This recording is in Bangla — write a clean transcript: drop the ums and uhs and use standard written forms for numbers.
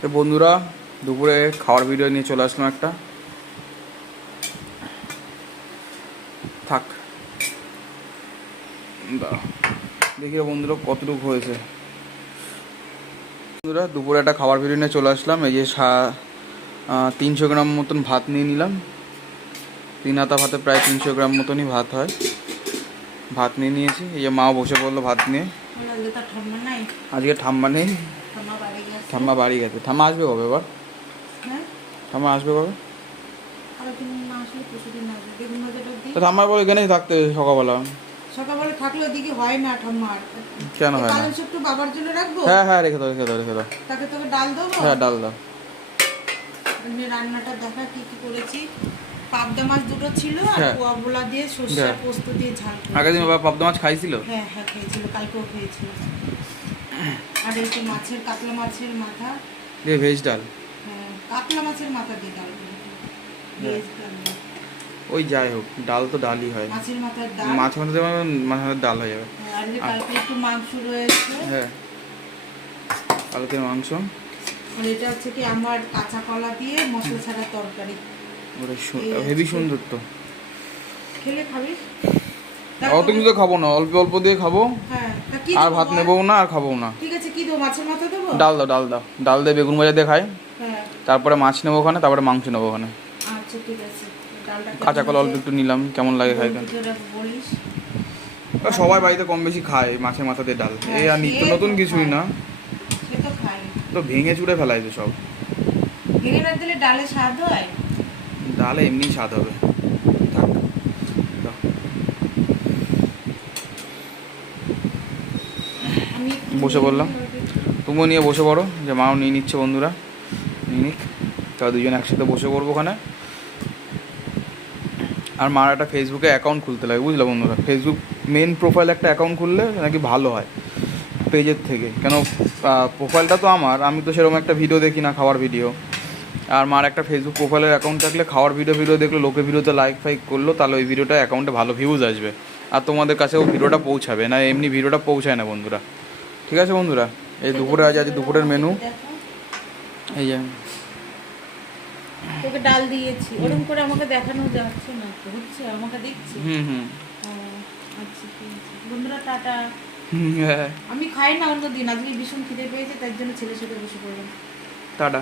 তো বন্ধুরা দুপুরে খাওয়ার ভিডিও নিয়ে চলে আসলাম একটা। থাক দেখি বন্ধুরা কতটুকু হয়েছে। বন্ধুরা দুপুরে একটা খাবার ভিডিও নিয়ে চলে আসলাম। এই যে 300 গ্রাম মতন ভাত নিয়ে নিলাম। 3 হাতা ভাতে প্রায় 300 গ্রাম মতনই ভাত হয়। ভাত নিয়ে নিয়েছি। এই যে মাও বসে পড়লো ভাত নিয়ে। আজকে ঠাম্মা নেই, ঠাম্মা বাড়ি গেছে। ঠাম্মা আসবে কবে এবার? ঠাম্মা আসবে কবে? ঠাম্মা বলে এখানেই থাকতে সকালবেলা। সকালবেলা থাকলে ওদিকে হয় না ঠাম্মার। কেন হয় না? কালো একটু বাবার জন্য রাখবো। হ্যাঁ রেখে দাও। তাকে তোকে ডাল দেবো। হ্যাঁ ডাল দাও। রান্নাটা দেখা কি করেছি। পাবদা মাছ দুটো ছিল আর পোয়া বোলা দিয়ে সরষে পোস্ত দিয়ে ঝাল। আগের দিন বাবা পাবদা মাছ খাইছিল? হ্যাঁ খেয়েছিল, কালকেও খেয়েছিল। আর এই তো কাতলা মাছের মাথা দিয়ে ভেজ ডাল। হ্যাঁ, কাতলা মাছের মাথা দিয়ে ডাল ভেজ ডাল। ওই যাই হোক, ডাল তো ডালই হয়। মাছের মাথার ডাল, মাছের মাথার ডাল হয়ে যাবে। আর কালকে একটু মাংস রয়েছে। হ্যাঁ কালকের মাংস। আর এটা হচ্ছে কি আমার কাঁচা কলা দিয়ে মশলা ছাড়া তরকারি। হেভি সুন্দর তো। খেলে খাবি? অত কিছু খাবো না, অল্প অল্প দিয়ে খাবো। হ্যাঁ আর ভাত নেবো না, আর খাবো না। ঠিক আছে, কি দেবো? মাছের মাথা দেবো? ডাল দাও। ডাল দিয়ে বেগুন ভাজা দিয়ে খাই। হ্যাঁ তারপরে মাছ নেবো ওখানে, তারপরে মাংস নেবো ওখানে। আচ্ছা ঠিক আছে। কাঁচা কলা অল্প একটু নিলাম, কেমন লাগে খাইতে। সবাই বাড়িতে কম বেশি খায় মাছের মাথা দিয়ে ডাল। এই আর নিত্য নতুন কিছুই না, তো ভেঙে চুড়ে ফেলায় তো সব। ভেঙে না দিলে ডালে স্বাদ হয়? ডালে এমনি স্বাদ হবে। বসে পড়লাম, তুমিও নিয়ে বসে পড়ো। যে মাও নিয়ে নিচ্ছে বন্ধুরা, নিয়ে নিক। তা দুজন একসাথে বসে পড়বো ওখানে। আর মার একটা ফেসবুকে অ্যাকাউন্ট খুলতে লাগে, বুঝলে বন্ধুরা। ফেসবুক মেন প্রোফাইল একটা অ্যাকাউন্ট খুললে নাকি ভালো হয় পেজের থেকে। কেন প্রোফাইলটা তো আমার, আমি তো সেরকম একটা ভিডিও দেখি না, খাওয়ার ভিডিও। আর মার একটা ফেসবুক প্রোফাইলের অ্যাকাউন্ট থাকলে খাওয়ার ভিডিও দেখলো, লোকে ভিডিওতে লাইক ফাইক করলো, তাহলে ওই ভিডিওটা অ্যাকাউন্টে ভালো ভিউজ আসবে। আর তোমাদের কাছেও ভিডিওটা পৌঁছাবে, না এমনি ভিডিওটা পৌঁছায় না বন্ধুরা। ঠিক আছে বন্ধুরা, এই দুপুরে আজ দুপুরের মেনু এই যে তোকে ডাল দিয়েছি, ওরকম করে আমাকে দেখানো যাচ্ছে না তো, হচ্ছে আমাকে দেখছি। আচ্ছা ঠিক আছে বন্ধুরা, টাটা। আমি খাই না অন্যদিন, আজকে ভীষণ খিদে পেয়েছে, তার জন্য ছেলের সাথে বসে পড়লাম। টাটা।